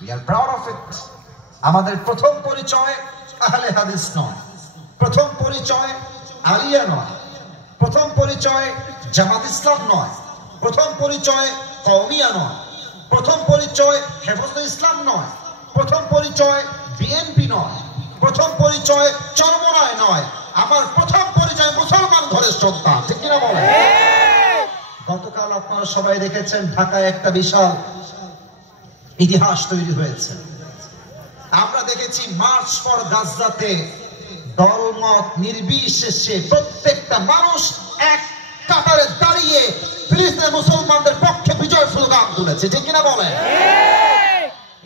We are proud of it. আমাদের প্রথম পরিচয় আহলে হাদিস নয়, প্রথম পরিচয় আলিয়া নয়, প্রথম পরিচয় জামাত ইসলাম নয়, প্রথম পরিচয় কওমিয়া নয়, প্রথম পরিচয় হেফাজতে ইসলাম নয়, প্রথম পরিচয় বিএনপি নয়, প্রথম পরিচয় চরমনায় নয়। আমার প্রথম পরিচয় মুসলমান ঘরের সন্তান। ঠিক কিনা বলেন? গতকাল আপনারা সবাই দেখেছেন ঢাকায় একটা বিশাল ইতিহাস তৈরি হয়েছে। আমরা দেখেছি মার্চ ফর গাজাতে দলমত নির্বিশেষে প্রত্যেকটা মানুষ এক কাতারে দাঁড়িয়ে ফিলিস্তিনের মুসলমানদের পক্ষে বিজয় স্লোগান তুলেছে। ঠিক কিনা বলেন?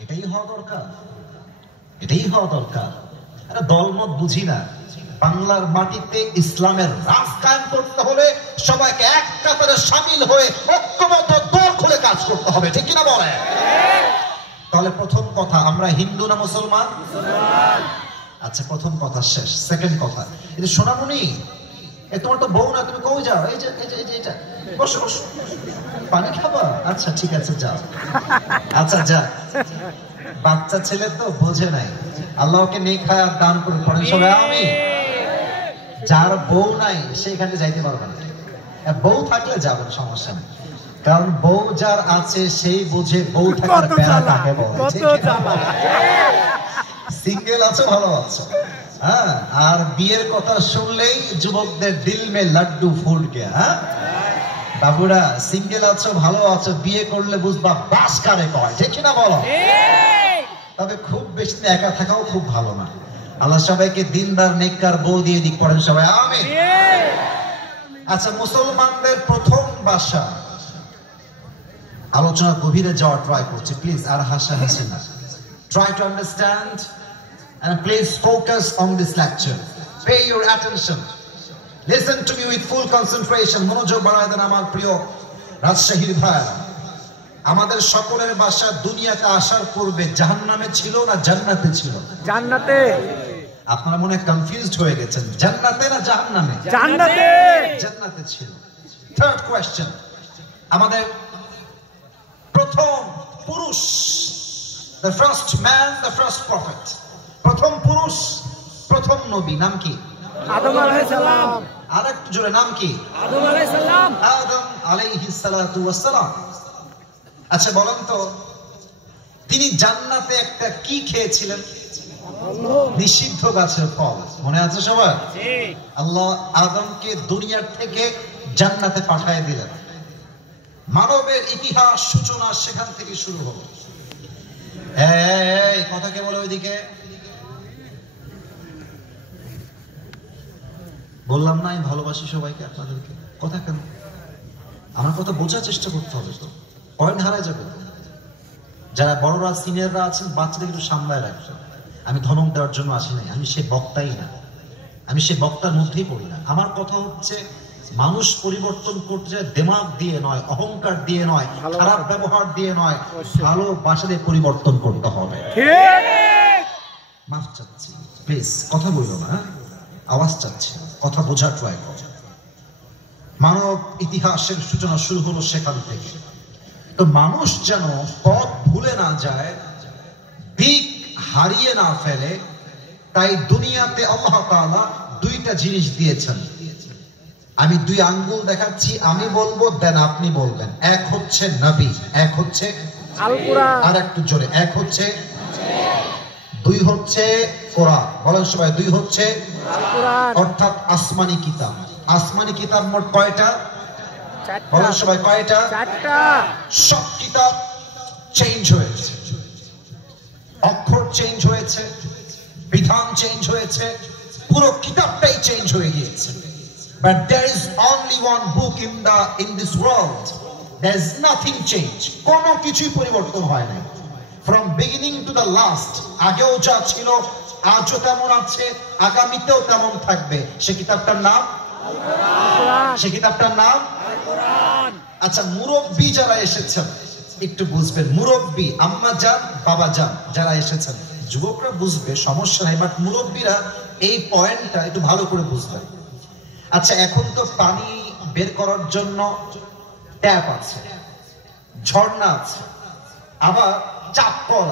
এটাই হওয়া দরকার, এটাই হওয়া দরকার। আরে দলমত বুঝি না, বাংলার মাটিতে ইসলামের রাজ কায়েম করতে হলে সবাইকে এক কাতারে শামিল হয়ে ঐক্যবদ্ধ দল খুলে কাজ করতে হবে। ঠিক কিনা বলেন? তাহলে প্রথম কথা, আমরা হিন্দু না মুসলমান? আচ্ছা, প্রথম কথা শেষ। সেকেন্ড কথা, এই যে সোনামণি, তোমার তো বউ না, তুমি কই যাও? এই যে এই যে এই যে এটা, বসো বসো, পানি খাবা? আচ্ছা ঠিক আছে, যাও। আচ্ছা যা, বাচ্চা ছেলে তো বোঝে নাই, আল্লাহকে নেক হায়াত দান করুন, পড়েন সবাই আমিন। যার বউ নাই সেখানে যাইতে পারবে না, বউ থাকলে যাবেন, সমস্যা নেই। কারণ বউ যার আছে সেই বুঝে বউ থাকার প্যারা কাকে বলে। সিঙ্গেল আছো, ভালো আছো, হ্যাঁ। আর বিয়ের কথা শুনলেই যুবকদের দিল মে লাড্ডু ফুট গয়া। হ্যাঁ বাবুরা, সিঙ্গেল আছো, ভালো আছো, বিয়ে করলে বুঝবা বাস কারে কয়। ঠিক কিনা বলো? তবে খুব বেশি একা থাকাও খুব ভালো না। আল্লাহ সবাইকে দিনদার নেককার বউ দিয়ে দিক, পড়েন সবাই আমিন। আচ্ছা, মুসলমানদের প্রথম ভাষা, আলোচনা গভীরে যাওয়ার ট্রাই করছি, প্লিজ আর হাসাহাসি না। Try to understand and please focus on this lecture. Pay your attention. Listen to me with full concentration. মনোযোগ বাড়ায় দেন আমার প্রিয় রাজশাহীর ভাইরা। আমাদের সকলের বাসা দুনিয়াতে আসার পূর্বে জাহান্নামে ছিল না জান্নাতে ছিল? জান্নাতে। আপনারা মনে কনফিউজড হয়ে গেছেন, জান্নাতে না জাহান্নামে? জান্নাতে। জান্নাতে ছিল। থার্ড কোয়েশ্চেন, আমাদের প্রথম পুরুষ, the first man, the first prophet, প্রথম পুরুষ, প্রথম নবী, নাম কি? আদম আলাইহিস সালাম। আরেকটু জোরে, নাম কি? আদম আলাইহিস সালাম। আদম আলাইহিস সালাতু ওয়াস সালাম। আচ্ছা বলেন তো, তিনি জান্নাতে একটা কি খেয়েছিলেন? নিষিদ্ধ গাছের ফল। মনে আছে সবার? আল্লাহ আদমকে দুনিয়ার থেকে জান্নাতে পাঠিয়ে দিলেন। মানবের ইতিহাস সূচনা সেখান থেকে শুরু হলো। এই কথা কে বলে ওইদিকে? বললাম না আমি ভালোবাসি সবাইকে, আপনাদেরকে। কথা কেন? আমার কথা বোঝার চেষ্টা করতে হবে, তো পয়েন্ট হারায় যাবে। যারা বড়রা সিনিয়ররা আছেন, বাচ্চাদের একটু সামলায় রাখবেন। আমি ধমক দেওয়ার জন্য আসি নাই, আমি সে বক্তাই না, আমি সে বক্তার মধ্যেই পড়ি না। আমার কথা হচ্ছে, মানুষ পরিবর্তন করতে যায় দেমাগ দিয়ে নয়, অহংকার দিয়ে নয়, খারাপ ব্যবহার দিয়ে নয়, ভালোবাসা দিয়ে পরিবর্তন করতে হবে। মাফ চাচ্ছি, প্লিজ কথা বললো না, আওয়াজ চাচ্ছি, কথা বোঝার ট্রাই করো। মানব ইতিহাসের সূচনা শুরু হলো সেখান থেকে। তো মানুষ যেন পথ ভুলে না যায়, দিক হারিয়ে না ফেলে, তাই দুনিয়াতে আল্লাহ তাআলা দুইটা জিনিস দিয়েছেন। আমি দুই আঙ্গুল দেখাচ্ছি, আমি বলবো দেন আপনি বলবেন। এক হচ্ছে নবী, এক হচ্ছে আল কোরআন। আর একটু জোরে, এক হচ্ছে, দুই হচ্ছে কোরআন। বলেন সবাই, দুই হচ্ছে আল কোরআন, অর্থাৎ আসমানি কিতাব। আসমানি কিতাব মোট কয়টা? বলেন সবাই, কয়টা? চারটা। সব কিতাব চেঞ্জ হয়েছে, অক্ষর চেঞ্জ হয়েছে, বিধান চেঞ্জ হয়েছে, পুরো কিতাবটাই চেঞ্জ হয়ে গিয়েছে। But there is only one book in this world. There is nothing changed. কোনো কিছুই পরিবর্তন হয় নাই। From beginning to the last, আগেও যা ছিল আজও তেমন আছে, আগামীতেও তেমন থাকবে। সে কিতাবটার নাম আল কোরআন। সে কিতাবটার নাম আল কোরআন। আচ্ছা, মুরব্বী যারা এসেছেন একটু বুঝবেন। মুরব্বী, আম্মা জান, বাবা জান যারা এসেছেন, যুবকরা বুঝবে, সমস্যা নাই, বাট মুরব্বীরা এই পয়েন্টটা একটু ভালো করে বুঝবেন। আচ্ছা, এখন তো পানি বের করার জন্য ট্যাপ আছে, ঝর্ণা আছে, আবার চাপ কল